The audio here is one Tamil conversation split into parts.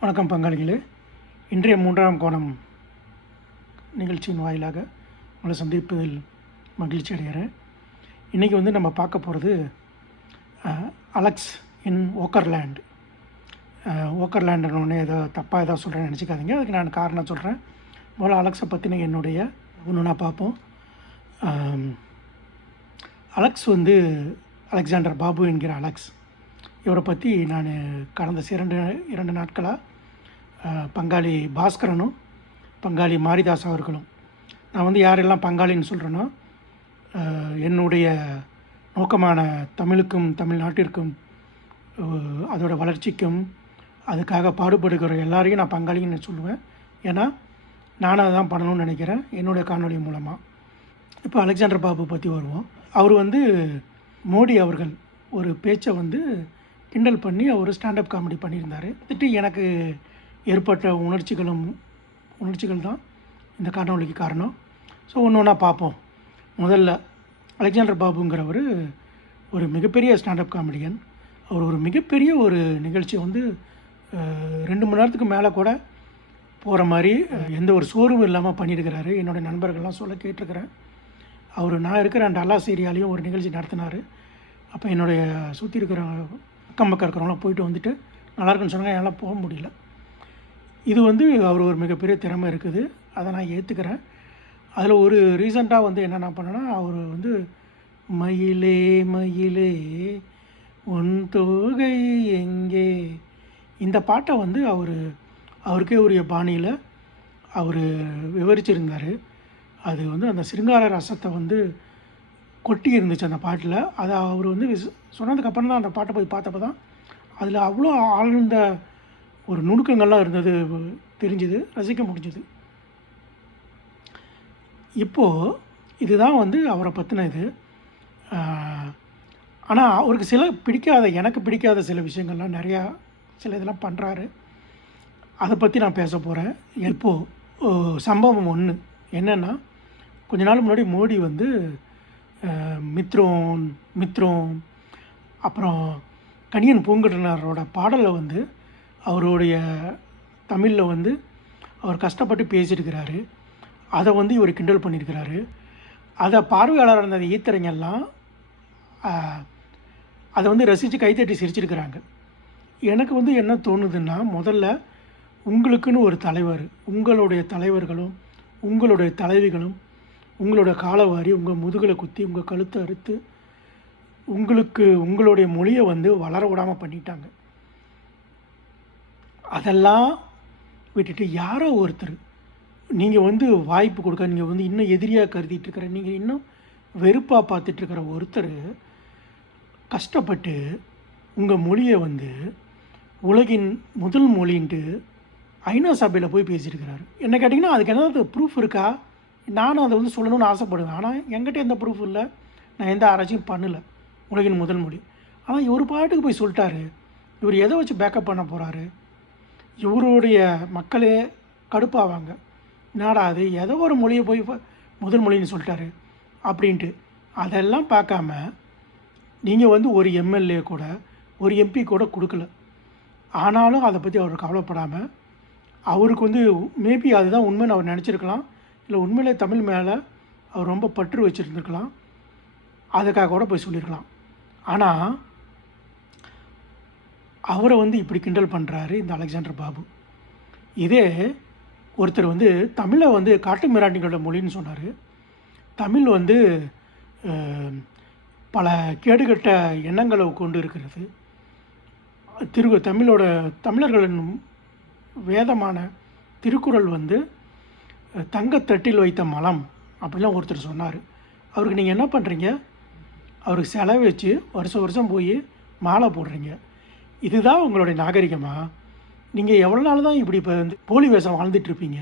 வணக்கம் பங்காளிகளே. இன்றைய மூன்றாம் கோணம் நிகழ்ச்சியின் வாயிலாக உங்களை சந்திப்பதில் மகிழ்ச்சி அடைகிறேன். இன்றைக்கி வந்து நம்ம பார்க்க போகிறது அலெக்ஸ் இன் ஓக்கர்லேண்ட். ஓக்கர்லேண்டுன்னு ஏதோ தப்பாக ஏதாவது சொல்கிறேன்னு நினச்சிக்காதீங்க. அதுக்கு நான் காரணம் சொல்கிறேன் முதல்ல அலெக்ஸை பற்றின என்னுடைய ஒன்று நான் பார்ப்போம். அலெக்ஸ் வந்து அலெக்சாண்டர் பாபு என்கிற அலெக்ஸ். இவரை பற்றி நான் கடந்த இரண்டு இரண்டு நாட்களாக பங்காளி பாஸ்கரனும் பங்காளி மாரிதாஸ் அவர்களும். நான் வந்து யாரெல்லாம் பங்காளின்னு சொல்கிறேன்னா என்னுடைய நோக்கமான தமிழுக்கும் தமிழ்நாட்டிற்கும் அதோடய அதோட வளர்ச்சிக்கும் அதுக்காக பாடுபடுகிற எல்லாரையும் நான் பங்காளின்னு சொல்லுவேன். ஏன்னா நானும் அதான் பண்ணணும்னு நினைக்கிறேன். என்னுடைய காணொளி மூலமாக இப்போ அலெக்சாண்டர் பாபு பற்றி வருவோம். அவர் வந்து மோடி அவர்கள் ஒரு பேச்சை வந்து கிண்டல் பண்ணி அவர் ஸ்டாண்டப் காமெடி பண்ணியிருந்தார். வந்துட்டு எனக்கு ஏற்பட்ட உணர்ச்சிகளும் உணர்ச்சிகள் தான் இந்த காணொளிக்கு காரணம். ஸோ ஒன்று ஒன்றா பார்ப்போம். முதல்ல அலெக்சாண்டர் பாபுங்கிறவர் ஒரு மிகப்பெரிய ஸ்டாண்டப் காமெடியன் அவர் ஒரு மிகப்பெரிய ஒரு நிகழ்ச்சியை வந்து ரெண்டு மணி நேரத்துக்கு மேலே கூட போகிற மாதிரி எந்த ஒரு சோர்வும் இல்லாமல் பண்ணியிருக்கிறாரு. என்னுடைய நண்பர்கள்லாம் சொல்ல கேட்டிருக்கிறேன். அவர் நான் இருக்கிற டல்லாஸ் ஏரியாலையும் ஒரு நிகழ்ச்சி நடத்தினார். அப்போ என்னுடைய சுற்றி இருக்கிற அக்கம் பக்கம் இருக்கிறவங்களாம் போயிட்டு வந்துட்டு நல்லா இருக்குன்னு சொன்னாங்க என்னால் போக முடியல. இது வந்து அவர் ஒரு மிகப்பெரிய திறமை இருக்குது. அதை நான் ஏற்றுக்கிறேன் அதில் ஒரு ரீசண்டாக வந்து என்ன நான் பண்ணேன்னா அவர் வந்து மயிலே மயிலே உன் தொகை எங்கே? இந்த பாட்டை வந்து அவர் அவருக்கே உரிய பாணியில் அவர் விவரிச்சிருந்தார். அது வந்து அந்த சிருங்கார ரசத்தை வந்து கொட்டி இருந்துச்சு அந்த பாட்டில். அதை அவர் வந்து விஸ்- சொன்னதுக்கப்புறம் தான் அந்த பாட்டை போய் பார்த்தப்ப தான் அதில் அவ்வளோ ஆழ்ந்த ஒரு நுணுக்கங்கள்லாம் இருந்தது தெரிஞ்சுது ரசிக்க முடிஞ்சுது. இப்போது இதுதான் வந்து அவரை பற்றின இது. ஆனால் அவருக்கு சில பிடிக்காத எனக்கு பிடிக்காத சில விஷயங்கள்லாம் நிறையா சில இதெல்லாம் பண்ணுறாரு அதை பற்றி நான் பேச போகிறேன் இப்போது சம்பவம் ஒன்று என்னென்னா கொஞ்ச நாள் முன்னாடி மோடி வந்து மித்ரோன் மித்ரோன் அப்புறம் கணியன் பூங்கட்டனரோட பாடலை வந்து அவருடைய தமிழில் வந்து அவர் கஷ்டப்பட்டு பேசியிருக்கிறாரு. அதை வந்து இவர் கிண்டல் பண்ணியிருக்கிறாரு. அதை பார்வையாளர் இருந்த அந்த ஈத்தரைங்கெல்லாம் அதை வந்து ரசித்து கைத்தட்டி சிரிச்சிருக்கிறாங்க. எனக்கு வந்து என்ன தோணுதுன்னா முதல்ல உங்களுக்குன்னு ஒரு தலைவர் உங்களுடைய தலைவர்களும் உங்களுடைய தலைவிகளும் உங்களோட காலவாரி உங்கள் முதுகில் குத்தி உங்கள் கழுத்தை அறுத்து உங்களுக்கு உங்களுடைய மொழியை வந்து வளர விடாமல் பண்ணிட்டாங்க. அதெல்லாம் விட்டுட்டு யாரோ ஒருத்தர் நீங்கள் வந்து வாய்ப்பு கொடுக்க நீங்கள் வந்து இன்னும் எதிரியாக கருதிட்டு இருக்கிற நீங்கள் இன்னும் வெறுப்பாக பார்த்துட்ருக்கிற ஒருத்தர் கஷ்டப்பட்டு உங்கள் மொழியை வந்து உலகின் முதல் மொழின்ட்டு ஐநா சபையில் போய் பேசியிருக்கிறாரு. என்ன கேட்டிங்கன்னா அதுக்கு ஏதாவது ப்ரூஃப் இருக்கா? நானும் அதை வந்து சொல்லணும்னு ஆசைப்படுவேன். ஆனால் என்கிட்ட எந்த ப்ரூஃப் இல்லை. நான் எந்த ஆராய்ச்சியும் பண்ணலை. உலகின் முதல் மொழி. ஆனால் இவர் பாட்டுக்கு போய் சொல்லிட்டாரு. இவர் எதை வச்சு பேக்கப் பண்ண போகிறாரு இவருடைய மக்களே கடுப்பாவாங்க. என்னடா அது? ஏதோ ஒரு மொழியை போய் முதல் மொழின்னு சொல்லிட்டாரு. அப்படின்ட்டு. அதெல்லாம் பார்க்காம நீங்கள் வந்து ஒரு எம்எல்ஏ கூட ஒரு எம்பி கூட கொடுக்கல. ஆனாலும் அதை பற்றி அவர் கவலைப்படாமல் அவருக்கு வந்து மேபி அதுதான் உண்மைன்னு அவர் நினச்சிருக்கலாம். இல்லை உண்மையிலே தமிழ் மேலே அவர் ரொம்ப பற்று வச்சுருந்துருக்கலாம். அதுக்காக கூட போய் சொல்லியிருக்கலாம் ஆனால் அவரை வந்து இப்படி கிண்டல் பண்ணுறாரு இந்த அலெக்சாண்டர் பாபு. இதே ஒருத்தர் வந்து தமிழை வந்து காட்டு மிராண்டிகளோட மொழின்னு சொன்னார். தமிழ் வந்து பல கேடுகட்ட எண்ணங்களை கொண்டு இருக்கிறது திரு தமிழோட தமிழர்களின் வேதமான திருக்குறள் வந்து தங்கத்தட்டில் வைத்த மலம் அப்படிலாம் ஒருத்தர் சொன்னார். அவருக்கு நீங்கள் என்ன பண்ணுறீங்க அவருக்கு செலவு வச்சு வருஷம் வருஷம் போய் மாலை போடுறீங்க. இதுதான் உங்களுடைய நாகரிகமா? நீங்கள் எவ்வளோ நாள் தான் இப்படி இப்போ வந்து போலி வேஷம் வாழ்ந்துட்டுருப்பீங்க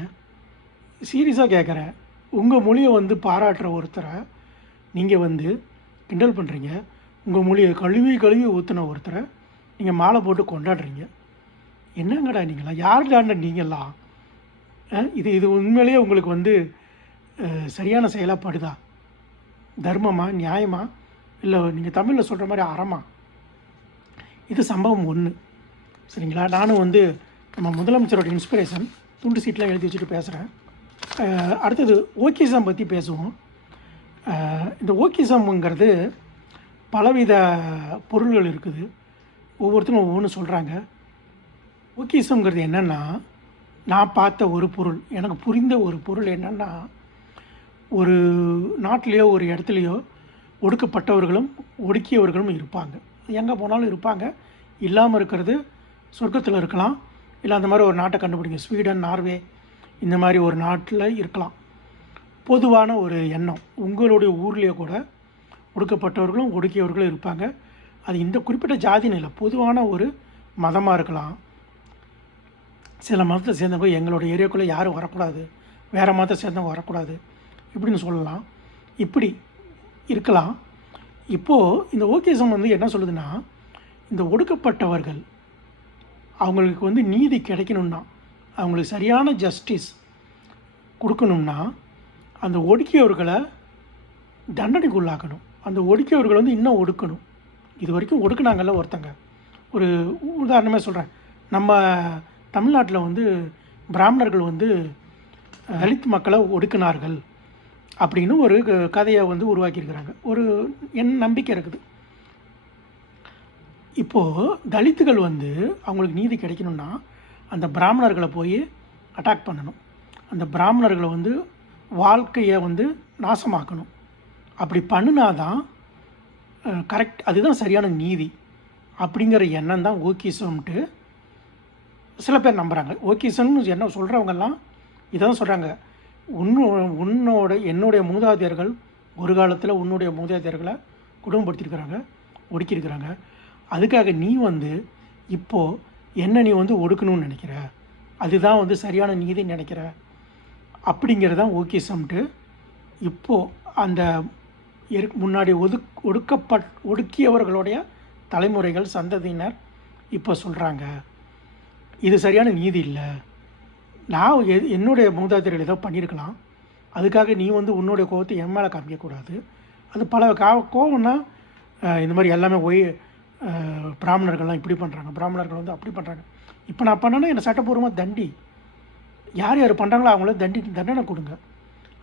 சீரியஸாக கேட்குறேன் உங்கள் மொழியை வந்து பாராட்டுற ஒருத்தரை நீங்கள் வந்து கிண்டல் பண்ணுறீங்க உங்கள் மொழியை கழுவி கழுவி ஊற்றின ஒருத்தரை நீங்கள் மாலை போட்டு கொண்டாடுறீங்க. என்னங்கடா நீங்களா தாண்ட நீங்களாம் இது இது உண்மையிலேயே உங்களுக்கு வந்து சரியான செயலாக படுதா தர்மமா நியாயமா? இல்லை நீங்கள் தமிழில் சொல்கிற மாதிரி அறமா? இது சம்பவம் ஒன்று சரிங்களா? நானும் வந்து நம்ம முதலமைச்சரோட இன்ஸ்பிரேஷன் துண்டு சீட்லாம் எழுதி வச்சுட்டு பேசுகிறேன் அடுத்தது ஓக்கிசம் பற்றி பேசுவோம். இந்த ஓகேசம்ங்கிறது பலவித பொருள்கள் இருக்குது. ஒவ்வொருத்தரும் ஒவ்வொன்று சொல்கிறாங்க ஓகேசம்ங்கிறது என்னென்னா நான் பார்த்த ஒரு பொருள் எனக்கு புரிந்த ஒரு பொருள் என்னென்னா ஒரு நாட்டிலேயோ ஒரு இடத்துலையோ ஒடுக்கப்பட்டவர்களும் ஒடுக்கியவர்களும் இருப்பாங்க. எங்கே போனாலும் இருப்பாங்க. இல்லாமல் இருக்கிறது சொர்க்கத்தில் இருக்கலாம். இல்லை அந்த மாதிரி ஒரு நாட்டை கண்டுபிடிங்க. ஸ்வீடன் நார்வே இந்த மாதிரி ஒரு நாட்டில் இருக்கலாம். பொதுவான ஒரு எண்ணம். உங்களுடைய ஊர்லேயே கூட ஒடுக்கப்பட்டவர்களும் ஒடுக்கியவர்களும் இருப்பாங்க. அது இந்த குறிப்பிட்ட ஜாதின்னு இல்லை பொதுவான ஒரு மதமாக இருக்கலாம். சில மதத்தை சேர்ந்தவங்க எங்களோட ஏரியாக்குள்ளே யாரும் வரக்கூடாது. வேறு மதத்தை சேர்ந்தவங்க வரக்கூடாது. இப்படின்னு சொல்லலாம். இப்படி இருக்கலாம். இப்போது இந்த ஓகேசம் வந்து என்ன சொல்லுதுன்னா இந்த ஒடுக்கப்பட்டவர்கள் அவங்களுக்கு வந்து நீதி கிடைக்கணும்னா அவங்களுக்கு சரியான ஜஸ்டிஸ் கொடுக்கணும்னா அந்த ஒடுக்கியவர்களை தண்டனைக்கு உள்ளாக்கணும் அந்த ஒடுக்கியவர்களை வந்து இன்னும் ஒடுக்கணும். இது வரைக்கும் ஒடுக்குனாங்கல்ல ஒருத்தங்க. ஒரு உதாரணமே சொல்கிறேன் நம்ம தமிழ்நாட்டில் வந்து பிராமணர்கள் வந்து தலித் மக்களை ஒடுக்கினார்கள் அப்படின்னு ஒரு க- கதையை வந்து உருவாக்கியிருக்கிறாங்க. ஒரு என் நம்பிக்கை இருக்குது. இப்போது தலித்துகள் வந்து அவங்களுக்கு நீதி கிடைக்கணும்னா அந்த பிராமணர்களை போய் அட்டாக் பண்ணணும். அந்த பிராமணர்களை வந்து வாழ்க்கையை வந்து நாசமாக்கணும். அப்படி பண்ணினாதான் கரெக்ட் அதுதான் சரியான நீதி அப்படிங்கிற எண்ணம் தான் ஓகேசம்ட்டு சில பேர் நம்புகிறாங்க ஓகேசன்னு என்ன சொல்கிறவங்கெல்லாம் இதான் சொல்கிறாங்க உன்னோ உன்னோட என்னுடைய மூதாதையர்கள் ஒரு காலத்தில் உன்னுடைய மூதாதையர்களை குடும்பப்படுத்தியிருக்கிறாங்க ஒடுக்கியிருக்கிறாங்க. அதுக்காக நீ வந்து இப்போது என்ன நீ வந்து ஒடுக்கணும்னு நினைக்கிற? அதுதான் வந்து சரியான நீதி நினைக்கிற? அப்படிங்கிறதான் ஓகேசம்ட்டு இப்போது அந்த முன்னாடி ஒதுக் ஒடுக்கப்பட் ஒடுக்கியவர்களுடைய தலைமுறைகள் சந்ததியினர் இப்போ சொல்கிறாங்க இது சரியான நீதி இல்லை. நான் எ என்னுடைய மூதாதையர்கள் ஏதோ பண்ணியிருக்கலாம் அதுக்காக நீ வந்து உன்னுடைய கோவத்தை என் மேலே காமிக்கக்கூடாது. அது பல கா கோவம்னா இந்த மாதிரி எல்லாமே ஒய் பிராமணர்கள்லாம் இப்படி பண்ணுறாங்க பிராமணர்கள் வந்து அப்படி பண்ணுறாங்க இப்போ நான் பண்ணேன்னா என்னை சட்டப்பூர்வமாக தண்டி. யார் யார் பண்ணுறாங்களோ அவங்கள தண்டி தண்டனை கொடுங்க.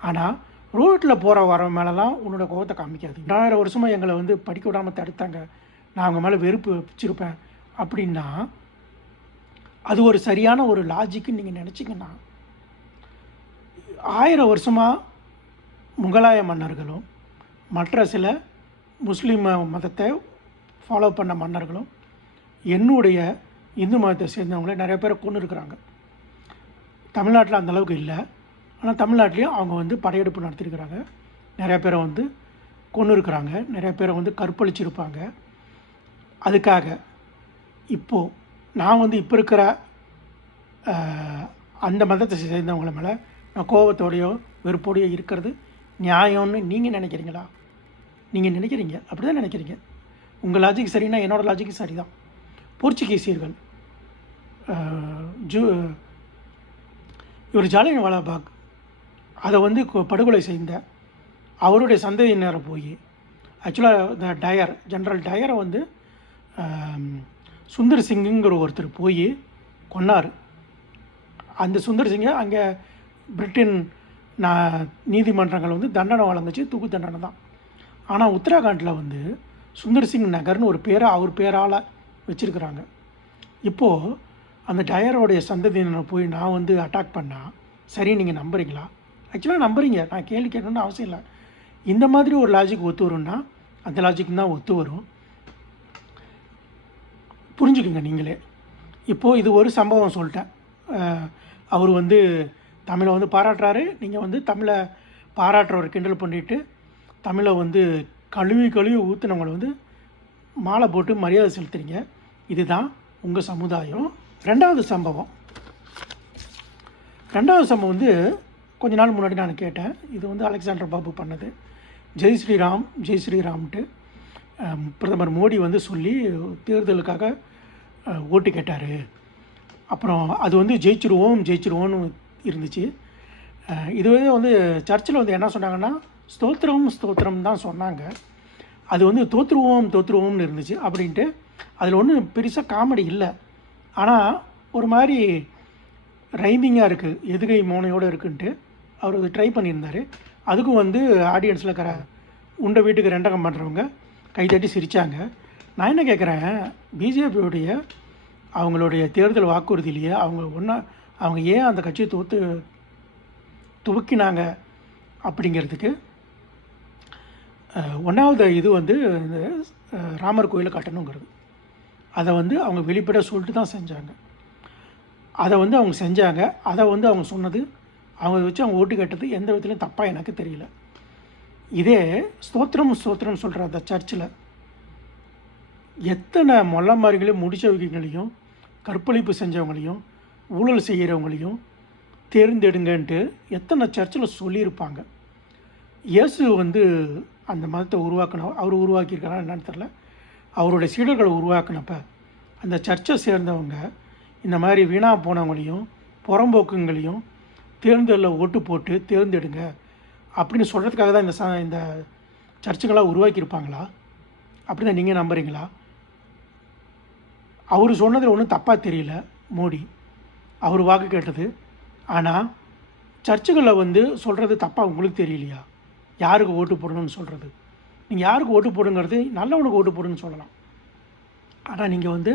ஆனால் ரோட்டில் போகிற வர மேலெலாம் உன்னோட கோவத்தை காமிக்காது. ரெண்டாயிரம் வருஷமாக எங்களை வந்து படிக்க விடாமல் தடுத்தாங்க. நான் அவங்க மேலே வெறுப்பு வச்சுருப்பேன். அப்படின்னா அது ஒரு சரியான ஒரு லாஜிக்குன்னு நீங்கள் நினச்சிங்கன்னா ஆயிரம் வருஷமாக முகலாய மன்னர்களும் மற்ற சில முஸ்லீம் மதத்தை ஃபாலோ பண்ண மன்னர்களும் என்னுடைய இந்து மதத்தை சேர்ந்தவங்களே நிறைய பேரை கொண்டு இருக்கிறாங்க தமிழ்நாட்டில் அந்தளவுக்கு இல்லை. ஆனால் தமிழ்நாட்டிலையும் அவங்க வந்து படையெடுப்பு நடத்தியிருக்கிறாங்க நிறைய பேரை வந்து கொன்று இருக்கிறாங்க நிறைய பேரை வந்து கற்பழிச்சிருப்பாங்க. அதுக்காக இப்போது நான் வந்து இப்போ இருக்கிற அந்த மதத்தை சேர்ந்தவங்கள மேலே நான் கோபத்தோடையோ வெறுப்போடையோ இருக்கிறது நியாயம்னு நீங்கள் நினைக்கிறீங்களா? நீங்கள் நினைக்கிறீங்க அப்படி தான் நினைக்கிறீங்க. உங்கள் லாஜிக் சரின்னா என்னோடய லாஜிக் சரிதான். போர்ச்சுகீசியர்கள் ஜூ இவர் ஜாலியன் வாலாபாக் அதை வந்து படுகொலை செய்த அவருடைய சந்ததியினரை போய் ஆக்சுவலாக இந்த டயர் ஜென்ரல் டயரை வந்து சுந்தர் சிங்குங்கிற ஒருத்தர் போய் கொன்னார். அந்த சுந்தர் சிங்கை அங்கே பிரிட்டன் நான் நீதிமன்றங்கள் வந்து தண்டனை வழங்குச்சு தூக்கு தண்டனை தான். ஆனால் உத்தராகண்டில் வந்து சுந்தர் சிங் நகர்னு ஒரு பேரை அவர் பேரால் வச்சுருக்கிறாங்க. இப்போது அந்த டயரோடைய சந்ததியினரை போய் நான் வந்து அட்டாக் பண்ணால் சரி நீங்கள் நம்புறீங்களா? ஆக்சுவலாக நம்புறீங்க. நான் கேள்வி கேட்கணும்னு அவசியம் இல்லை. இந்த மாதிரி ஒரு லாஜிக் ஒத்து வரும்னா அந்த லாஜிக் தான் ஒத்து வரும். புரிஞ்சுக்குங்க நீங்களே. இப்போது இது ஒரு சம்பவம் சொல்லிட்டேன். அவர் வந்து தமிழை வந்து பாராட்டுறாரு. நீங்கள் வந்து தமிழை பாராட்டுறவர் கிண்டல் பண்ணிவிட்டு தமிழை வந்து கழுவி கழுவி ஊற்றுனவங்களை வந்து மாலை போட்டு மரியாதை செலுத்துறீங்க. இதுதான் உங்கள் சமுதாயம். ரெண்டாவது சம்பவம். ரெண்டாவது சம்பவம் வந்து கொஞ்ச நாள் முன்னாடி நான் கேட்டேன். இது வந்து அலெக்சாண்டர் பாபு பண்ணது. ஜெய் ஸ்ரீராம் ஜெய் ஸ்ரீராம்ட்டு பிரதமர் மோடி வந்து சொல்லி தேர்தலுக்காக ஓட்டு கேட்டார். அப்புறம் அது வந்து ஜெயிச்சிருவோம் ஜெயிச்சிருவோம்னு இருந்துச்சு. இதுவே வந்து சர்ச்சில் வந்து என்ன சொன்னாங்கன்னா ஸ்தோத்திரம் ஸ்தோத்திரம் தான் சொன்னாங்க. அது வந்து தோற்றுருவோம் தோற்றுருவோம்னு இருந்துச்சு அப்படின்ட்டு. அதில் ஒன்றும் பெருசாக காமெடி இல்லை. ஆனால் ஒரு மாதிரி ரைமிங்காக இருக்குது எதுகை மோனையோடு இருக்குன்ட்டு. அவர் அது ட்ரை பண்ணியிருந்தார். அதுக்கும் வந்து ஆடியன்ஸில் இருக்கிற உண்டை வீட்டுக்கு ரெண்டகம் பண்ணுறவங்க கைதட்டி சிரித்தாங்க நான் என்ன கேட்குறேன் பிஜேபியோடைய அவங்களுடைய தேர்தல் வாக்குறுதியிலேயே அவங்க ஒன்றா அவங்க ஏன் அந்த கட்சியை தோற்று துவக்கினாங்க அப்படிங்கிறதுக்கு ஒன்றாவது இது வந்து இந்த ராமர் கோயிலை கட்டணுங்கிறது. அதை வந்து அவங்க வெளிப்பட சொல்லிட்டு தான் செஞ்சாங்க. அதை வந்து அவங்க செஞ்சாங்க. அதை வந்து அவங்க சொன்னது அவங்க வச்சு அவங்க ஓட்டு கேட்டது எந்த விதத்துலையும் தப்பாக எனக்கு தெரியல. இதே ஸ்தோத்திரம் ஸ்தோத்திரம் சொல்கிற அந்த சர்ச்சில் எத்தனை மொல்லமாரிகளையும் முடிச்சவங்களையும் கற்பழிப்பு செஞ்சவங்களையும் ஊழல் செய்கிறவங்களையும் தேர்ந்தெடுங்கன்ட்டு எத்தனை சர்ச்சில் சொல்லியிருப்பாங்க. இயேசு வந்து அந்த மதத்தை உருவாக்கின அவர் உருவாக்கியிருக்காரா என்னன்னு தெரில அவருடைய சீடர்களை உருவாக்கினப்ப அந்த சர்ச்சை சேர்ந்தவங்க இந்த மாதிரி வீணாக போனவங்களையும் புறம்போக்குங்களையும் தேர்தலில் ஓட்டு போட்டு தேர்ந்தெடுங்க. அப்படின்னு சொல்கிறதுக்காக தான் இந்த ச இந்த சர்ச்சுங்களாக உருவாக்கியிருப்பாங்களா? அப்படின்னு நீங்கள் நம்புறீங்களா? அவர் சொன்னதில் ஒன்றும் தப்பாக தெரியல மோடி. அவர் வாக்கு கேட்டது. ஆனால் சர்ச்சுகளில் வந்து சொல்கிறது தப்பாக உங்களுக்கு தெரியலையா? யாருக்கு ஓட்டு போடணும்னு சொல்கிறது நீங்கள் யாருக்கு ஓட்டு போடுங்கிறது நல்லவனுக்கு ஓட்டு போடுன்னு சொல்லலாம். ஆனால் நீங்கள் வந்து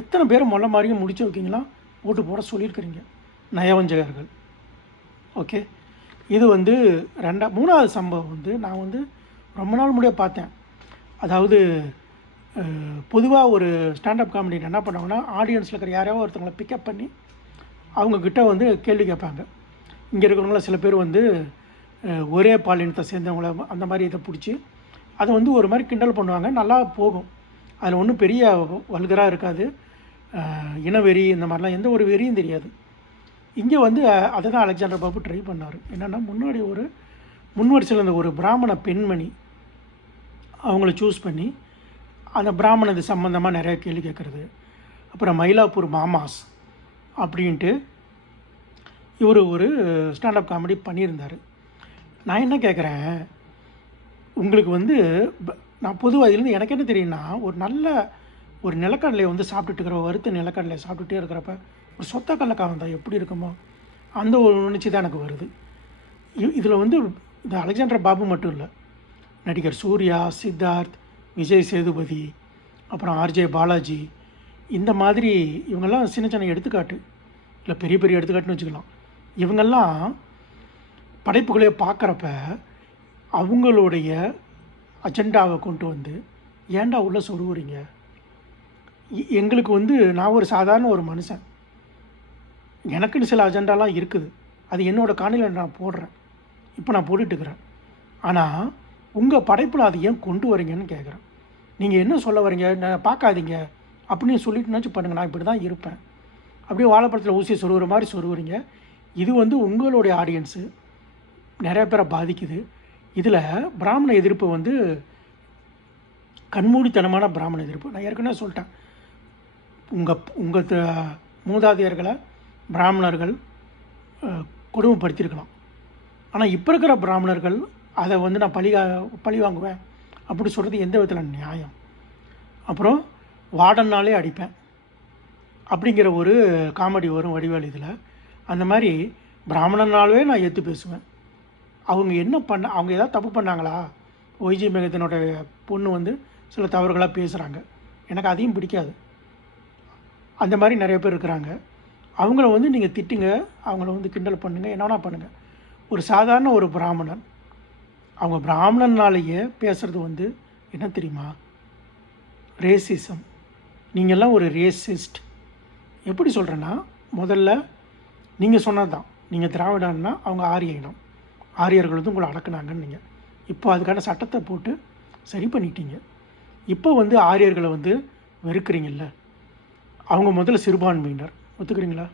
எத்தனை பேர் மொல்ல மாதிரியும் முடிச்சு வைக்கிங்களா ஓட்டு போட சொல்லியிருக்கிறீங்க. நயவஞ்சகர்கள். ஓகே? இது வந்து ரெண்டா மூணாவது சம்பவம் வந்து நான் வந்து ரொம்ப நாள் முடிய பார்த்தேன். அதாவது பொதுவாக ஒரு ஸ்டாண்டப் காமெடி என்ன பண்ணுவாங்கன்னா ஆடியன்ஸில் இருக்கிற யாரையாவது ஒருத்தவங்களை பிக்கப் பண்ணி அவங்கக்கிட்ட வந்து கேள்வி கேட்பாங்க. இங்கே இருக்கிறவங்கள சில பேர் வந்து ஒரே பாலினத்தை சேர்ந்தவங்கள அந்த மாதிரி இதை பிடிச்சி அதை வந்து ஒரு மாதிரி கிண்டல் பண்ணுவாங்க. நல்லா போகும். அதில் ஒன்றும் பெரிய வல்கராக இருக்காது. இனவெறி இந்த மாதிரிலாம் எந்த ஒரு வெறியும் தெரியாது. இங்கே வந்து அதை தான் அலெக்சாண்டர் பாபு ட்ரை பண்ணார். என்னென்னா முன்னாடி ஒரு முன்வரிசையில் இருந்த ஒரு பிராமண பெண்மணி அவங்கள சூஸ் பண்ணி அந்த பிராமணது சம்மந்தமாக நிறைய கேள்வி கேட்குறது. அப்புறம் மயிலாப்பூர் மாமாஸ் அப்படின்ட்டு இவர் ஒரு ஸ்டாண்டப் காமெடி பண்ணியிருந்தார். நான் என்ன கேட்குறேன் உங்களுக்கு வந்து ப- நான் பொதுவாக இதுலேருந்து எனக்கு என்ன தெரியும்னா ஒரு நல்ல ஒரு நிலக்கடலையை வந்து சாப்பிட்டுட்டு இருக்கிற வறுத்த நிலக்கடலையை சாப்பிட்டுட்டே இருக்கிறப்ப ஒரு சொத்த கடலைக்காய் வந்தால் எப்படி இருக்குமோ அந்த ஒரு உணர்ச்சி தான் எனக்கு வருது. இதில் வந்து இந்த அலெக்சாண்டர் பாபு மட்டும் இல்லை நடிகர் சூர்யா சித்தார்த் விஜய் சேதுபதி அப்புறம் ஆர்ஜே பாலாஜி இந்த மாதிரி இவங்கெல்லாம் சின்ன சின்ன எடுத்துக்காட்டு இல்லை பெரிய பெரிய எடுத்துக்காட்டுன்னு வச்சுக்கலாம். இவங்கெல்லாம் படைப்புகளையே பார்க்குறப்ப அவங்களுடைய அஜெண்டாவை கொண்டு வந்து ஏன்டா உள்ளே சொருவுறீங்க? எங்களுக்கு வந்து நான் ஒரு சாதாரண ஒரு மனுஷன். எனக்குன்னு சில அஜெண்டாலாம் இருக்குது. அது என்னோடய காணியில் நான் போடுறேன். இப்போ நான் போட்டுட்டு இருக்கிறேன் ஆனால் உங்கள் படைப்பில் அதை ஏன் கொண்டு வரீங்கன்னு கேட்குறேன் நீங்கள் என்ன சொல்ல வரீங்க? நான் பார்க்காதீங்க அப்படின்னு சொல்லிட்டுனாச்சும் பண்ணுங்க. நான் இப்படி தான் இருப்பேன். அப்படியே வாழைப்பழத்தில் ஊசி சொருகிற மாதிரி சொருகுறீங்க. இது வந்து உங்களுடைய ஆடியன்ஸு நிறைய பேரை பாதிக்குது. இதில் பிராமண எதிர்ப்பு வந்து கண்மூடித்தனமான பிராமண எதிர்ப்பு. நான் ஏற்கனவே சொல்லிட்டேன். உங்கள் உங்கள் மூதாதையர்களை பிராமணர்கள் கொடுமைப்படுத்தியிருக்கலாம். ஆனால் இப்போ இருக்கிற பிராமணர்கள் அதை வந்து நான் பழி பழி வாங்குவேன் அப்படி சொல்கிறது எந்த விதத்தில் நியாயம்? அப்புறம் வாடன்னாலே அடிப்பேன். அப்படிங்கிற ஒரு காமெடி வரும் வடிவேல் இதில். அந்த மாதிரி பிராமணனாலே நான் ஏற்று பேசுவேன். அவங்க என்ன பண்ண அவங்க ஏதாவது தப்பு பண்ணாங்களா? ஒய்ஜி மேகத்தினோட பொண்ணு வந்து சில தவறுகளாக பேசுகிறாங்க எனக்கு அதையும் பிடிக்காது. அந்த மாதிரி நிறைய பேர் இருக்கிறாங்க. அவங்கள வந்து நீங்கள் திட்டுங்க அவங்கள வந்து கிண்டல் பண்ணுங்கள் என்னென்னா பண்ணுங்கள் ஒரு சாதாரண ஒரு பிராமணன் அவங்க பிராமணனாலேயே பேசுகிறது வந்து என்ன தெரியுமா? ரேசிசம் நீங்கள்லாம் ஒரு ரேசிஸ்ட் எப்படி சொல்கிறேன்னா முதல்ல நீங்கள் சொன்னது தான் நீங்கள் திராவிடன்னா அவங்க ஆரிய இனம் ஆரியர்கள் வந்து உங்களை அடக்குனாங்கன்னு நீங்கள் இப்போ அதுக்கான சட்டத்தை போட்டு சரி பண்ணிட்டீங்க. இப்போ வந்து ஆரியர்களை வந்து வெறுக்கிறீங்கல்ல. அவங்க முதல்ல சிறுபான்மையினர். ஒத்துக்கிறீங்களா?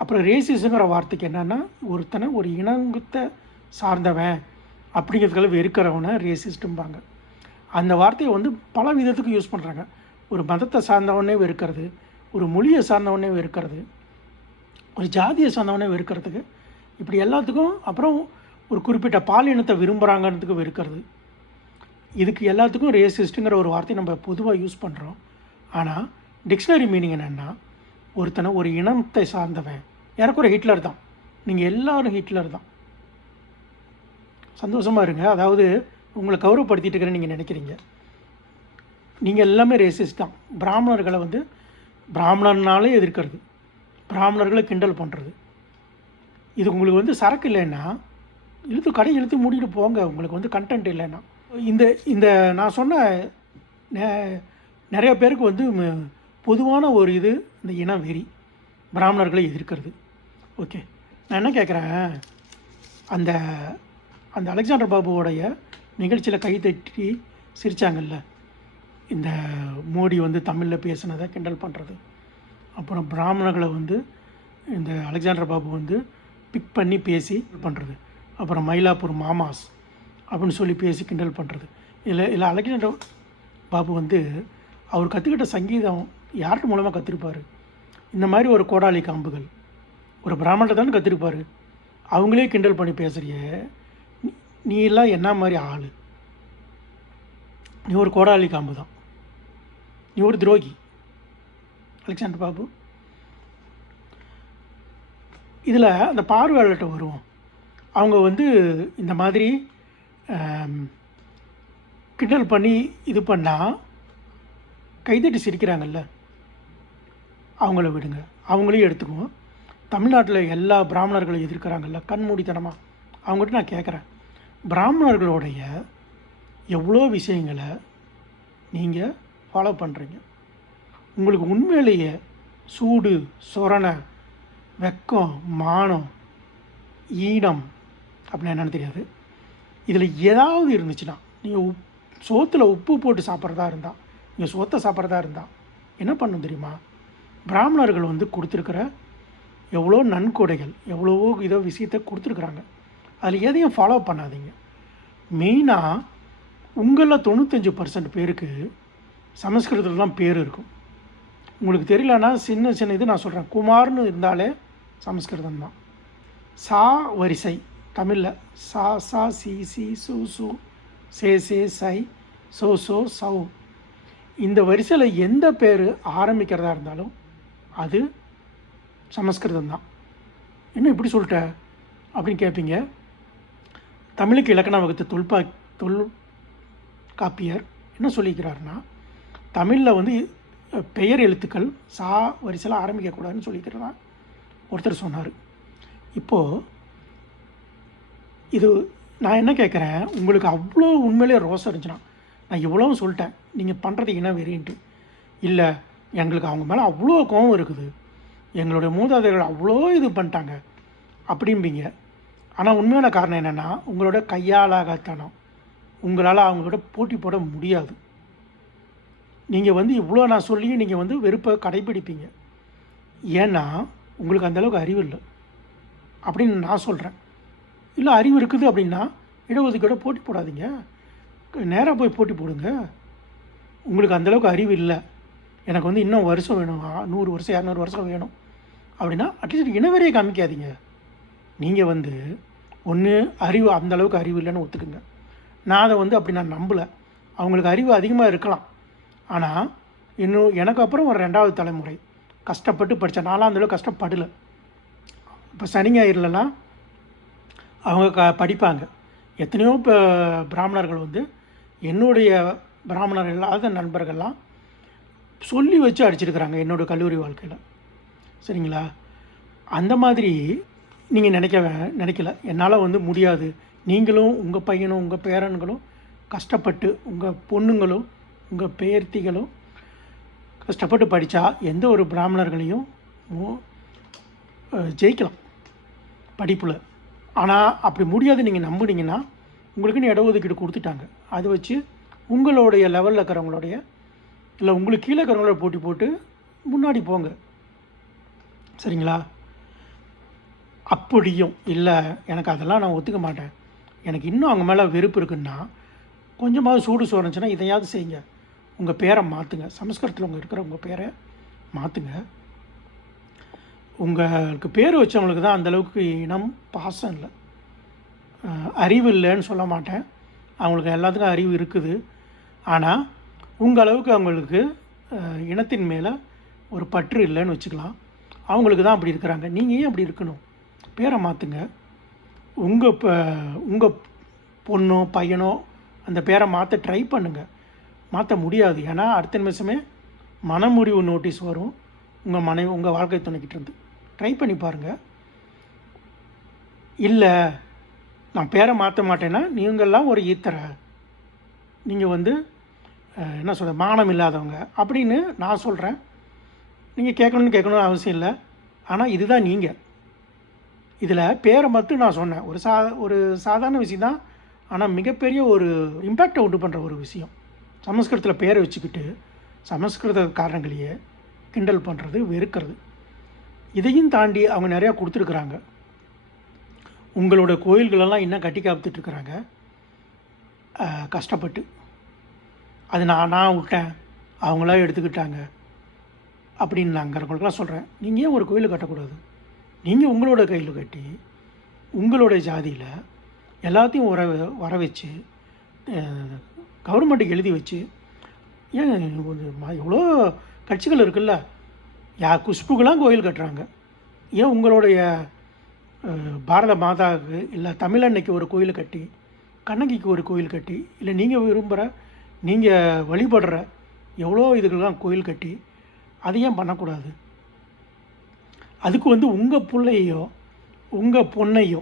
அப்புறம் ரேசிஸுங்கிற வார்த்தைக்கு என்னன்னா ஒருத்தனை ஒரு இனங்கத்தை சார்ந்தவன் அப்படிங்கிறதுக்காக வெறுக்கிறவனை ரேசிஸ்ட்டும்பாங்க அந்த வார்த்தையை வந்து பல விதத்துக்கு யூஸ் பண்ணுறாங்க ஒரு மதத்தை சார்ந்தவனே வெறுக்கிறது ஒரு மொழியை சார்ந்தவனே வெறுக்கிறது ஒரு ஜாதியை சார்ந்தவனே வெறுக்கிறதுக்கு இப்படி எல்லாத்துக்கும் அப்புறம் ஒரு குறிப்பிட்ட பாலினத்தை விரும்புகிறாங்கன்றதுக்கு வெறுக்கிறது. இதுக்கு எல்லாத்துக்கும் ரேசிஸ்ட்டுங்கிற ஒரு வார்த்தையை நம்ம பொதுவாக யூஸ் பண்ணுறோம் ஆனால் டிக்ஷனரி மீனிங் என்னென்னா ஒருத்தனை ஒரு இனத்தை சார்ந்தவன். ஏறக்குறை ஹிட்லர் தான். நீங்கள் எல்லாரும் ஹிட்லர் தான். சந்தோஷமாக இருங்க. அதாவது உங்களை கௌரவப்படுத்திட்டு இருக்கிறேன்னு நீங்கள் நினைக்கிறீங்க. நீங்கள் எல்லாமே ரேசிஸ்ட் தான். பிராமணர்களை வந்து பிராமணர்னாலே எதிர்க்கிறது. பிராமணர்களை கிண்டல் பண்ணுறது இது உங்களுக்கு வந்து சரக்கு இல்லைன்னா இழுத்து கடை இழுத்து மூடிட்டு போங்க. உங்களுக்கு வந்து கண்டென்ட் இல்லைன்னா. இந்த இந்த நான் சொன்ன நிறைய பேருக்கு வந்து பொதுவான ஒரு இது இந்த இன வெறி பிராமணர்களை எதிர்க்கிறது. ஓகே நான் என்ன கேட்குறேன் அந்த அந்த அலெக்சாண்டர் பாபுவோடைய நிகழ்ச்சியில் கை தட்டி சிரிச்சாங்கல்ல. இந்த மோடி வந்து தமிழில் பேசினதை கிண்டல் பண்ணுறது அப்புறம் பிராமணர்களை வந்து இந்த அலெக்சாண்டர் பாபு வந்து பிக் பண்ணி பேசி பண்ணுறது அப்புறம் மயிலாப்பூர் மாமாஸ் அப்படின்னு சொல்லி பேசி கிண்டல் பண்ணுறது இல்லை இல்லை அலெக்சாண்டர் பாபு வந்து அவர் கற்றுக்கிட்ட சங்கீதம் யார்கிட்ட மூலமாக கற்றுருப்பார் இந்த மாதிரி ஒரு கோடாலி காம்புகள். ஒரு பிராமணத்தை தானே கற்றுருப்பாரு அவங்களே கிண்டல் பண்ணி பேசுகிறிய நீ- எல்லாம் என்ன மாதிரி ஆள்? நீ ஒரு கோடாலி காம்பு தான். நீ ஒரு துரோகி. அலெக்சாண்டர் பாபு. இதில் அந்த பார்வையாளர்கிட்ட வருவோம். அவங்க வந்து இந்த மாதிரி கிண்டல் பண்ணி இது பண்ணால் கைதட்டி சிரிக்கிறாங்கல்ல. அவங்கள விடுங்க. அவங்களையும் எடுத்துக்குவோம். தமிழ்நாட்டில் எல்லா பிராமணர்களும் எதிர்க்கிறாங்கல்ல கண்மூடித்தனமாக அவங்ககிட்ட நான் கேட்குறேன் பிராமணர்களுடைய எவ்வளோ விஷயங்களை நீங்கள் ஃபாலோ பண்ணுறீங்க உங்களுக்கு உண்மையிலேயே சூடு சொரணை வெக்கம் மானம் ஈனம் அப்படின்னு என்னென்னு தெரியாது. இதில் ஏதாவது இருந்துச்சுன்னா நீங்கள் உப் சோத்தில் உப்பு போட்டு சாப்பிட்றதா இருந்தால் நீங்கள் சோத்தை சாப்பிட்றதா இருந்தால் என்ன பண்ணும் தெரியுமா? பிராமணர்கள் வந்து கொடுத்துருக்கிற எவ்வளோ நன்கொடைகள் எவ்வளவோ இதோ விஷயத்தை கொடுத்துருக்குறாங்க. அதில் எதையும் ஃபாலோ பண்ணாதீங்க. மெயினாக உங்களில் தொண்ணூத்தஞ்சு பர்சன்ட் பேருக்கு சமஸ்கிருதத்தில் தான் பேர் இருக்கும். உங்களுக்கு தெரியலன்னா சின்ன சின்ன இது நான் சொல்கிறேன் குமார்னு இருந்தாலே சமஸ்கிருதம் தான் சா வரிசை தமிழில் சா சா சி சி சு சு சே சே சை சோ சோ சௌ. இந்த வரிசையில் எந்த பேர் ஆரம்பிக்கிறதா இருந்தாலும் அது சமஸ்கிருதம் தான் என்ன இப்படி சொல்லிட்ட? அப்படின்னு கேட்பீங்க தமிழுக்கு இலக்கண வகுத்த தொல்பா தொல் காப்பியர் என்ன சொல்லிக்கிறாருன்னா தமிழில் வந்து பெயர் எழுத்துக்கள் சா வரிசையில் ஆரம்பிக்கக்கூடாதுன்னு சொல்லிக்கிறதா ஒருத்தர் சொன்னார். இப்போது இது நான் என்ன கேட்குறேன் உங்களுக்கு அவ்வளோ உண்மையிலே ரோசம் இருந்துச்சுன்னா நான் இவ்வளவும் சொல்லிட்டேன் நீங்கள் பண்ணுறது இன வெறின்ட்டு. இல்லை எங்களுக்கு அவங்க மேலே அவ்வளோ கோவம் இருக்குது. எங்களுடைய மூதாதையர்கள் அவ்வளோ இது பண்ணிட்டாங்க. அப்படிம்பீங்க. ஆனால் உண்மையான காரணம் என்னென்னா உங்களோட கையாளாகத்தனம் உங்களால் அவங்களோட போட்டி போட முடியாது. நீங்கள் வந்து இவ்வளோ நான் சொல்லியும் நீங்கள் வந்து வெறுப்பை கடைப்பிடிப்பீங்க. ஏன்னா உங்களுக்கு அந்தளவுக்கு அறிவு இல்லை. அப்படின்னு நான் சொல்கிறேன் இல்லை அறிவு இருக்குது அப்படின்னா இடஒதுக்கீடு போட்டி போடாதீங்க. நேராக போய் போட்டி போடுங்க. உங்களுக்கு அந்த அளவுக்கு அறிவு இல்லை. எனக்கு வந்து இன்னும் வருஷம் வேணும். நூறு வருஷம் இரநூறு வருஷம் வேணும். அப்படின்னா அட்லீஸ்ட் இனவரையை காமிக்காதீங்க. நீங்கள் வந்து ஒன்று அறிவு அந்த அளவுக்கு அறிவு இல்லைன்னு ஒத்துக்குங்க. நான் அதை வந்து அப்படி நான் நம்பலை. அவங்களுக்கு அறிவு அதிகமாக இருக்கலாம். ஆனால் இன்னும் எனக்கு அப்புறம் ஒரு ரெண்டாவது தலைமுறை. கஷ்டப்பட்டு படித்தேன் நாலாம் அந்த அளவுக்கு கஷ்டப்படலை. இப்போ சனி ஞாயிறுலலாம் அவங்க க படிப்பாங்க. எத்தனையோ இப்போ பிராமணர்கள் வந்து என்னுடைய பிராமணர் இல்லாத நண்பர்கள்லாம் சொல்லி வச்சு அடிச்சிருக்கிறாங்க என்னோடய கல்லூரி வாழ்க்கையில். சரிங்களா? அந்த மாதிரி நீங்கள் நினைக்க வே- நினைக்கல. என்னால் வந்து முடியாது. நீங்களும் உங்கள் பையனும் உங்கள் பேரன்களும் கஷ்டப்பட்டு உங்கள் பொண்ணுங்களும் உங்கள் பேர்த்திகளும் கஷ்டப்பட்டு படித்தா எந்த ஒரு பிராமணர்களையும் ஜெயிக்கலாம் படிப்பில். ஆனால் அப்படி முடியாது நீங்கள் நம்புனீங்கன்னா உங்களுக்குன்னு இட ஒதுக்கீடு கொடுத்துட்டாங்க. அதை வச்சு உங்களுடைய லெவலில் இருக்கிறவங்களுடைய இல்லை உங்களுக்கு கீழே இருக்கிறவங்களோட போட்டி போட்டு முன்னாடி போங்க. சரிங்களா? அப்படியும் இல்லை எனக்கு அதெல்லாம் நான் ஒத்துக்க மாட்டேன். எனக்கு இன்னும் அவங்க மேலே வெறுப்பு இருக்குன்னா கொஞ்சமாவது சூடு சோறச்சுன்னா இதையாவது செய்யுங்க. உங்கள் பேரை மாற்றுங்க சமஸ்கிருதத்தில் உங்கள் இருக்கிற உங்கள் பேரை மாற்றுங்க உங்களுக்கு பேர் வச்சவங்களுக்கு தான் அந்தளவுக்கு இனம் பாசம் இல்லை. அறிவு இல்லைன்னு சொல்ல மாட்டேன். அவங்களுக்கு எல்லாத்துக்கும் அறிவு இருக்குது. ஆனால் உங்கள் அளவுக்கு அவங்களுக்கு இனத்தின் மேலே ஒரு பற்று இல்லைன்னு வச்சுக்கலாம். அவங்களுக்கு தான் அப்படி இருக்கிறாங்க. நீங்கள் ஏன் அப்படி இருக்கணும்? பேரை மாற்றுங்க உங்கள் இப்போ உங்கள் பொண்ணோ பையனோ அந்த பேரை மாற்ற ட்ரை பண்ணுங்கள் மாற்ற முடியாது. ஏன்னா அடுத்த நிமிஷமே மனமுறிவு நோட்டீஸ் வரும். உங்கள் மனைவி உங்கள் வாழ்க்கை துணைக்கிட்டு இருந்து. ட்ரை பண்ணி பாருங்கள் இல்லை நான் பேரை மாற்ற மாட்டேன்னா நீங்கள்லாம் ஒரு ஈத்தரை. நீங்கள் வந்து என்ன சொல்கிறது மானம் இல்லாதவங்க. அப்படின்னு நான் சொல்கிறேன் நீங்கள் கேட்கணும்னு கேட்கணும்னு அவசியம் இல்லை. ஆனால் இதுதான் நீங்கள் இதில் பேரை மட்டும் நான் சொன்னேன். ஒரு சா ஒரு சாதாரண விஷயம் தான் ஆனால் மிகப்பெரிய ஒரு இம்பேக்டை உண்டு பண்ணுற ஒரு விஷயம். சமஸ்கிருதத்தில் பேரை வச்சுக்கிட்டு சமஸ்கிருதக்காரங்களையே கிண்டல் பண்ணுறது வெறுக்கிறது. இதையும் தாண்டி அவங்க நிறையா கொடுத்துருக்குறாங்க. உங்களோட கோயில்களெல்லாம் இன்னும் கட்டி காத்துட்ருக்குறாங்க கஷ்டப்பட்டு. அது நான் நான் விட்டேன் அவங்களா எடுத்துக்கிட்டாங்க அப்படின்னு நான் அங்கிறவங்களுக்குலாம் சொல்கிறேன் நீங்கள் ஏன் ஒரு கோயில் கட்டக்கூடாது? நீங்கள் உங்களோட கையில் கட்டி உங்களோட ஜாதியில் எல்லாத்தையும் வர வர வச்சு கவர்மெண்ட்டுக்கு எழுதி வச்சு ஏன் எவ்வளோ கட்சிகள் இருக்குல்ல? யா குஷ்புக்கெலாம் கோயில் கட்டுறாங்க. ஏன் உங்களுடைய பாரத மாதாவுக்கு இல்லை தமிழன்னைக்கு ஒரு கோயில் கட்டி கண்ணகிக்கு ஒரு கோயில் கட்டி இல்லை நீங்கள் விரும்புகிற நீங்கள் வழிபடுற எவ்வளோ இதுக்கெல்லாம் கோயில் கட்டி அதை ஏன் பண்ணக்கூடாது? அதுக்கு வந்து உங்கள் பிள்ளையோ உங்கள் பொண்ணையோ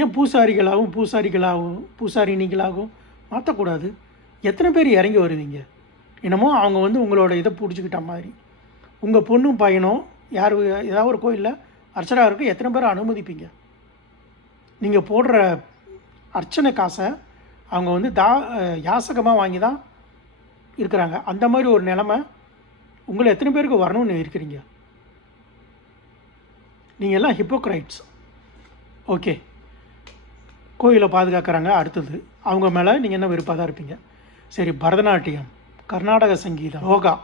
ஏன் பூசாரிகளாகவும் பூசாரிகளாகவும் பூசாரினிகளாகவும் மாற்றக்கூடாது எத்தனை பேர் இறங்கி வருவீங்க? என்னமோ அவங்க வந்து உங்களோட இதை பிடிச்சிக்கிட்ட மாதிரி. உங்கள் பொண்ணும் பையனும் யார் ஏதாவது ஒரு கோயிலில் அர்ச்சனாக இருக்க எத்தனை பேர் அனுமதிப்பீங்க? நீங்கள் போடுற அர்ச்சனை காசை அவங்க வந்து தா யாசகமாக வாங்கி தான் இருக்கிறாங்க. அந்த மாதிரி ஒரு நிலமை உங்களை எத்தனை பேருக்கு வரணும்னு இருக்கிறீங்க? நீங்கள் எல்லாம் ஹிப்போக்ரைட்ஸ் ஓகே கோயிலை பாதுகாக்கிறாங்க அடுத்தது. அவங்க மேலே நீங்கள் என்ன வெறுப்பாக தான் இருப்பீங்க? சரி பரதநாட்டியம் கர்நாடக சங்கீதம் யோகா.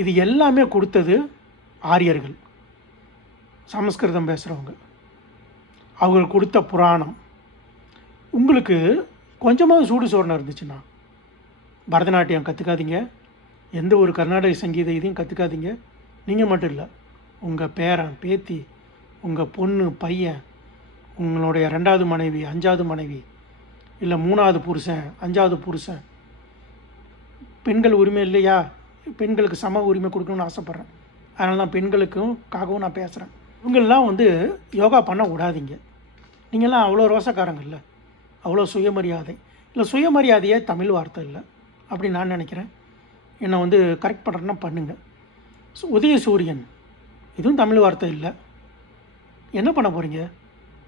இது எல்லாமே கொடுத்தது ஆரியர்கள். சமஸ்கிருதம் பேசுகிறவங்க அவங்களுக்கு கொடுத்த புராணம். உங்களுக்கு கொஞ்சமாவது சூடு சோரணம் இருந்துச்சுன்னா பரதநாட்டியம் கற்றுக்காதீங்க எந்த ஒரு கர்நாடக சங்கீத இதையும் கற்றுக்காதீங்க நீங்கள் மட்டும் இல்லை உங்கள் பேரன் பேத்தி உங்கள் பொண்ணு பையன் உங்களுடைய ரெண்டாவது மனைவி அஞ்சாவது மனைவி இல்லை மூணாவது புருஷன் அஞ்சாவது புருஷன் பெண்கள் உரிமை இல்லையா? பெண்களுக்கு சம உரிமை கொடுக்கணும்னு ஆசைப்பட்றேன். அதனால தான் பெண்களுக்கும் காகவும் நான் பேசுகிறேன் இவங்கெல்லாம் வந்து யோகா பண்ண விடாதீங்க. நீங்கள்லாம் அவ்வளோ ரோசக்காரங்க இல்லை அவ்வளோ சுயமரியாதை. இல்லை சுயமரியாதையே தமிழ் வார்த்தை இல்லை அப்படி நான் நினைக்கிறேன். என்னை வந்து கரெக்ட் பண்ணுறேன்னா பண்ணுங்கள் உதய உதயசூரியன் இதுவும் தமிழ் வார்த்தை இல்லை. என்ன பண்ண போகிறீங்க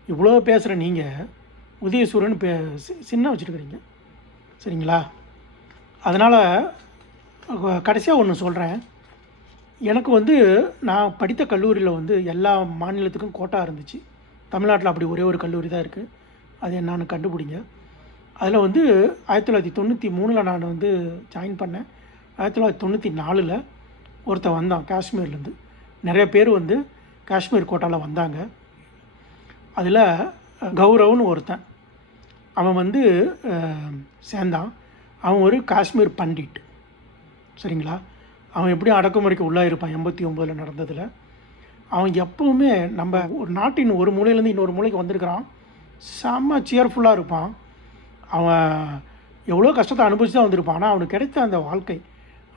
இவ்வளோ பேசுகிற நீங்கள் உதயசூரியன் பே சி- சின்ன வச்சுருக்கிறீங்க. சரிங்களா? அதனால் கடைசியாக ஒன்று சொல்கிறேன் எனக்கு வந்து நான் படித்த கல்லூரியில் வந்து எல்லா மாநிலத்துக்கும் கோட்டா இருந்துச்சு. தமிழ்நாட்டில் அப்படி ஒரே ஒரு கல்லூரி தான் இருக்குது அது என்னன்னு கண்டுபிடிங்க. அதில் வந்து ஆயிரத்தி தொள்ளாயிரத்தி தொண்ணூற்றி மூணில் நான் வந்து ஜாயின் பண்ணேன். ஆயிரத்தி தொள்ளாயிரத்தி தொண்ணூற்றி நாலில் ஒருத்தன் வந்தான் காஷ்மீர்லேருந்து. நிறைய பேர் வந்து காஷ்மீர் கோட்டாவில் வந்தாங்க. அதில் கௌரவ்னு ஒருத்தன். அவன் வந்து சேர்ந்தான். அவன் ஒரு காஷ்மீர் பண்டிட். சரிங்களா? அவன் எப்படியும் அடக்குமுறைக்கு உள்ளாக இருப்பான் எண்பத்தி ஒம்போதில் நடந்ததில். அவன் எப்பவுமே நம்ம ஒரு நாட்டின் ஒரு மூலையிலேருந்து இன்னொரு மூலைக்கு வந்திருக்கிறான். செம்ம சியர்ஃபுல்லாக இருப்பான். அவன் எவ்வளோ கஷ்டத்தை அனுபவிச்சு தான் வந்திருப்பான். ஆனால் அவனுக்கு கிடைத்த அந்த வாழ்க்கை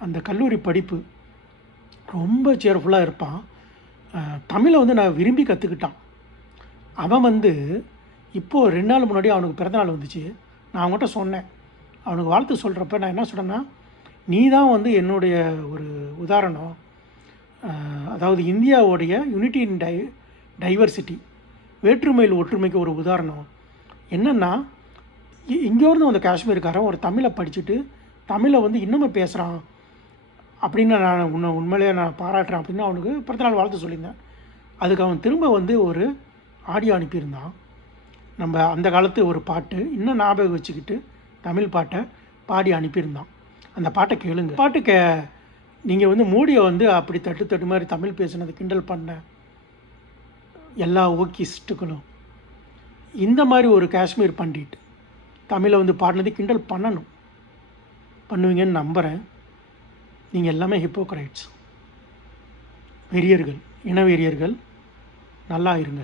அந்த கல்லூரி படிப்பு ரொம்ப சியர்ஃபுல்லாக இருப்பான். தமிழை வந்து நான் விரும்பி கற்றுக்கிட்டான் அவன் வந்து இப்போது ரெண்டு நாள் முன்னாடி அவனுக்கு பிறந்தநாள் வந்துச்சு. நான் அவன்கிட்ட சொன்னேன். அவனுக்கு வாழ்த்து சொல்கிறப்ப நான் என்ன சொன்னேன்னா நீ தான் வந்து என்னுடைய ஒரு உதாரணம். அதாவது இந்தியாவுடைய யூனிட்டி இன் டை டைவர்சிட்டி வேற்றுமையில் ஒற்றுமைக்கு ஒரு உதாரணம். என்னென்னா இங்கேருந்து வந்த காஷ்மீர்காரன் ஒரு தமிழை படிச்சுட்டு தமிழை வந்து இன்னமும் பேசுகிறான் அப்படின்னு நான் உன்னை உண்மையிலேயே நான் பாராட்டுறேன் அப்படின்னு அவனுக்கு பிறந்தநாள் வாழ்த்து சொல்லியிருந்தேன். அதுக்கு அவன் திரும்ப வந்து ஒரு ஆடியோ அனுப்பியிருந்தான். நம்ம அந்த காலத்து ஒரு பாட்டு இன்னும் ஞாபகம் வச்சுக்கிட்டு தமிழ் பாட்டை பாடி அனுப்பியிருந்தான். அந்த பாட்டை கேளுங்க. பாட்டு கே நீங்கள் வந்து மோடியை வந்து அப்படி தட்டு தட்டு மாதிரி தமிழ் பேசுனது கிண்டல் பண்ண எல்லா ஓக்கிஸ்ட்டுகளும் இந்த மாதிரி ஒரு காஷ்மீர் பண்டிட் தமிழை வந்து பாடினது கிண்டல் பண்ணணும். பண்ணுவீங்கன்னு நம்புகிறேன் நீங்கள் எல்லாமே ஹிப்போக்ரைட்ஸ் வெறியர்கள் இன வெறியர்கள் நல்லா இருங்க